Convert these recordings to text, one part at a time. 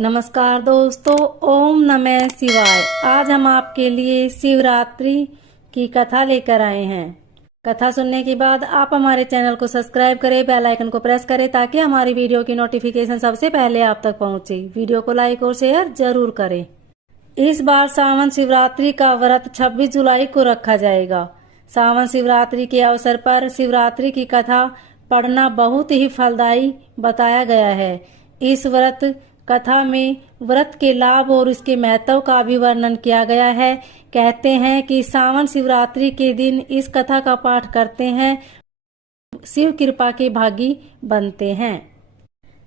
नमस्कार दोस्तों, ओम नमः शिवाय। आज हम आपके लिए शिवरात्रि की कथा लेकर आए हैं। कथा सुनने के बाद आप हमारे चैनल को सब्सक्राइब करें, बेल आइकन को प्रेस करें ताकि हमारी वीडियो की नोटिफिकेशन सबसे पहले आप तक पहुंचे। वीडियो को लाइक और शेयर जरूर करें। इस बार सावन शिवरात्रि का व्रत 26 जुलाई को रखा जाएगा। सावन शिवरात्रि के अवसर पर शिवरात्रि की कथा पढ़ना बहुत ही फलदायी बताया गया है। इस व्रत कथा में व्रत के लाभ और इसके महत्व का भी वर्णन किया गया है। कहते हैं कि सावन शिवरात्रि के दिन इस कथा का पाठ करते हैं, शिव कृपा के भागी बनते हैं।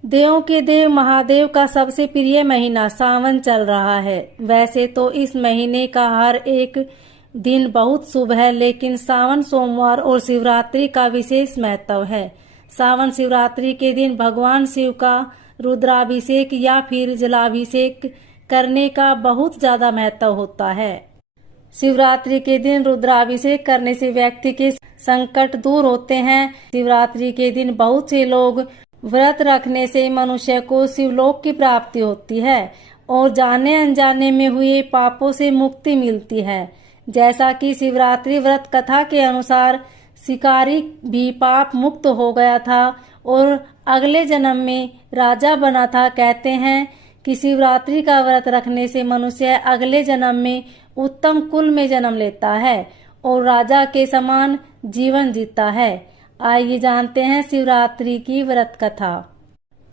देवों के देव महादेव का सबसे प्रिय महीना सावन चल रहा है। वैसे तो इस महीने का हर एक दिन बहुत शुभ है, लेकिन सावन सोमवार और शिवरात्रि का विशेष महत्व है। सावन शिवरात्रि के दिन भगवान शिव का रुद्राभिषेक या फिर जलाभिषेक करने का बहुत ज्यादा महत्व होता है। शिवरात्रि के दिन रुद्राभिषेक करने से व्यक्ति के संकट दूर होते हैं। शिवरात्रि के दिन बहुत से लोग व्रत रखने से मनुष्य को शिवलोक की प्राप्ति होती है और जाने अनजाने में हुए पापों से मुक्ति मिलती है। जैसा कि शिवरात्रि व्रत कथा के अनुसार शिकारी भी पाप मुक्त हो गया था और अगले जन्म में राजा बना था। कहते हैं कि शिवरात्रि का व्रत रखने से मनुष्य अगले जन्म में उत्तम कुल में जन्म लेता है और राजा के समान जीवन जीता है। आइए जानते हैं शिवरात्रि की व्रत कथा।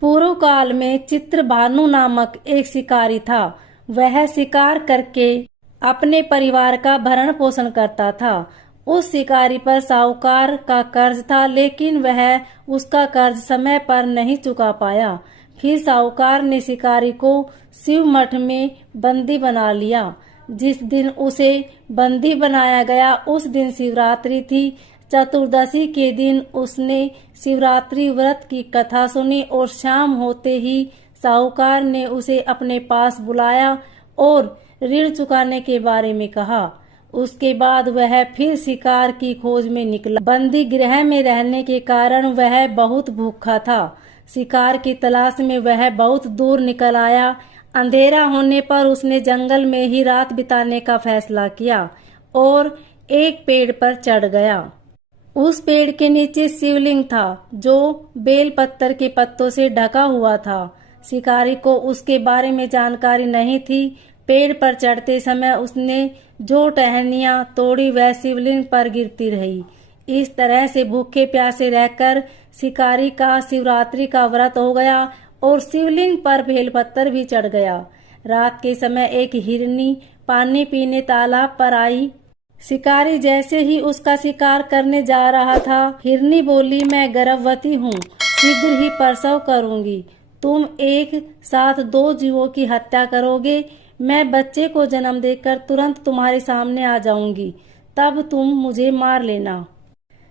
पूर्व काल में चित्रभानु नामक एक शिकारी था। वह शिकार करके अपने परिवार का भरण पोषण करता था। उस शिकारी पर साहूकार का कर्ज था, लेकिन वह उसका कर्ज समय पर नहीं चुका पाया। फिर साहूकार ने शिकारी को शिव मठ में बंदी बना लिया। जिस दिन उसे बंदी बनाया गया उस दिन शिवरात्रि थी। चतुर्दशी के दिन उसने शिवरात्रि व्रत की कथा सुनी और शाम होते ही साहूकार ने उसे अपने पास बुलाया और ऋण चुकाने के बारे में कहा। उसके बाद वह फिर शिकार की खोज में निकला। बंदी गृह में रहने के कारण वह बहुत भूखा था। शिकार की तलाश में वह बहुत दूर निकल आया। अंधेरा होने पर उसने जंगल में ही रात बिताने का फैसला किया और एक पेड़ पर चढ़ गया। उस पेड़ के नीचे शिवलिंग था जो बेल पत्तर के पत्तों से ढका हुआ था। शिकारी को उसके बारे में जानकारी नहीं थी। पेड़ पर चढ़ते समय उसने जो टहनियां तोड़ी वह शिवलिंग पर गिरती रही। इस तरह से भूखे प्यासे रहकर शिकारी का शिवरात्रि का व्रत हो गया और शिवलिंग पर बेलपत्तर भी चढ़ गया। रात के समय एक हिरनी पानी पीने तालाब पर आई। शिकारी जैसे ही उसका शिकार करने जा रहा था, हिरनी बोली, मैं गर्भवती हूँ, शीघ्र ही प्रसव करूंगी। तुम एक साथ 2 जीवों की हत्या करोगे। मैं बच्चे को जन्म देकर तुरंत तुम्हारे सामने आ जाऊंगी, तब तुम मुझे मार लेना।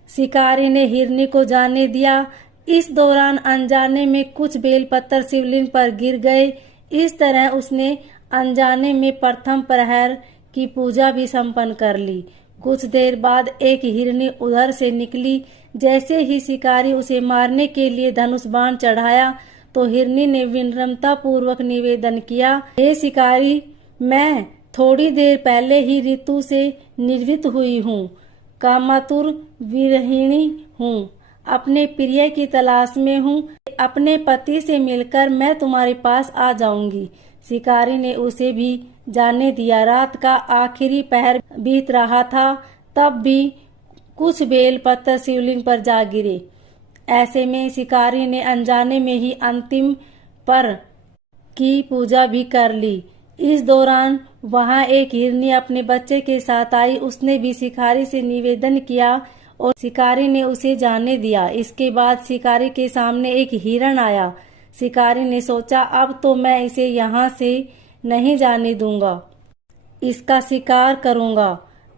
शिकारी ने हिरनी को जाने दिया। इस दौरान अनजाने में कुछ बेलपत्तर शिवलिंग पर गिर गए। इस तरह उसने अनजाने में प्रथम प्रहर की पूजा भी संपन्न कर ली। कुछ देर बाद एक हिरनी उधर से निकली। जैसे ही शिकारी उसे मारने के लिए धनुष बाण चढ़ाया तो हिरनी ने विनम्रता पूर्वक निवेदन किया, हे शिकारी, मैं थोड़ी देर पहले ही ऋतु से निर्वित हुई हूँ, कामातुर विरहिणी हूँ, अपने प्रिय की तलाश में हूँ। अपने पति से मिलकर मैं तुम्हारे पास आ जाऊंगी। शिकारी ने उसे भी जाने दिया। रात का आखिरी पहर बीत रहा था, तब भी कुछ बेल पत्थर शिवलिंग पर जा गिरे। ऐसे में शिकारी ने अनजाने में ही अंतिम पर की पूजा भी कर ली। इस दौरान वहां एक हिरनी अपने बच्चे के साथ आई। उसने भी शिकारी से निवेदन किया और शिकारी ने उसे जाने दिया। इसके बाद शिकारी के सामने एक हिरण आया। शिकारी ने सोचा, अब तो मैं इसे यहाँ से नहीं जाने दूंगा, इसका शिकार करूंगा।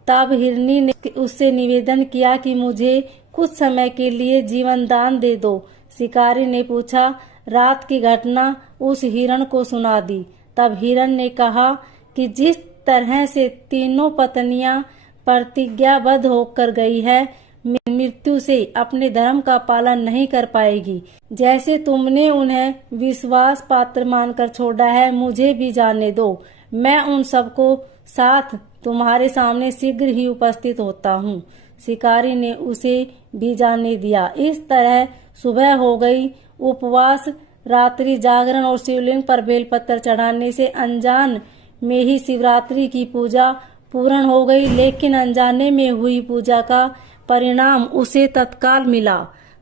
तब हिरनी ने उससे निवेदन किया कि मुझे कुछ समय के लिए जीवन दान दे दो। शिकारी ने पूछा। रात की घटना उस हिरण को सुना दी। तब हिरण ने कहा कि जिस तरह से तीनों पत्नियां प्रतिज्ञाबद्ध होकर गई है, मृत्यु से अपने धर्म का पालन नहीं कर पाएगी। जैसे तुमने उन्हें विश्वास पात्र मानकर छोड़ा है, मुझे भी जाने दो। मैं उन सबको साथ तुम्हारे सामने शीघ्र ही उपस्थित होता हूँ। शिकारी ने उसे भी जाने दिया। इस तरह सुबह हो गई। उपवास, रात्रि जागरण और शिवलिंग पर बेलपत्र चढ़ाने से अनजान में ही शिवरात्रि की पूजा पूर्ण हो गई। लेकिन अनजाने में हुई पूजा का परिणाम उसे तत्काल मिला।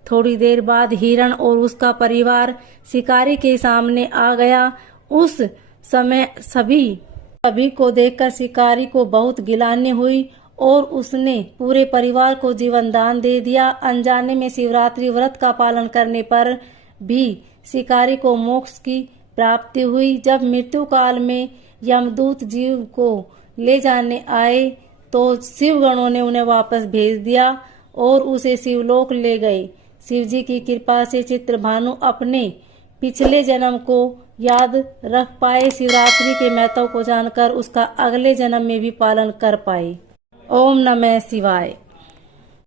थोड़ी देर बाद हिरण और उसका परिवार शिकारी के सामने आ गया। उस समय सभी को देखकर शिकारी को बहुत गिलानी हुई और उसने पूरे परिवार को जीवन दान दे दिया। अनजाने में शिवरात्रि व्रत का पालन करने पर भी शिकारी को मोक्ष की प्राप्ति हुई। जब मृत्यु काल में यमदूत जीव को ले जाने आए तो शिवगणों ने उन्हें वापस भेज दिया और उसे शिवलोक ले गए। शिवजी की कृपा से चित्रभानु अपने पिछले जन्म को याद रख पाए। शिवरात्रि के महत्व को जानकर उसका अगले जन्म में भी पालन कर पाए। ओम नमः शिवाय।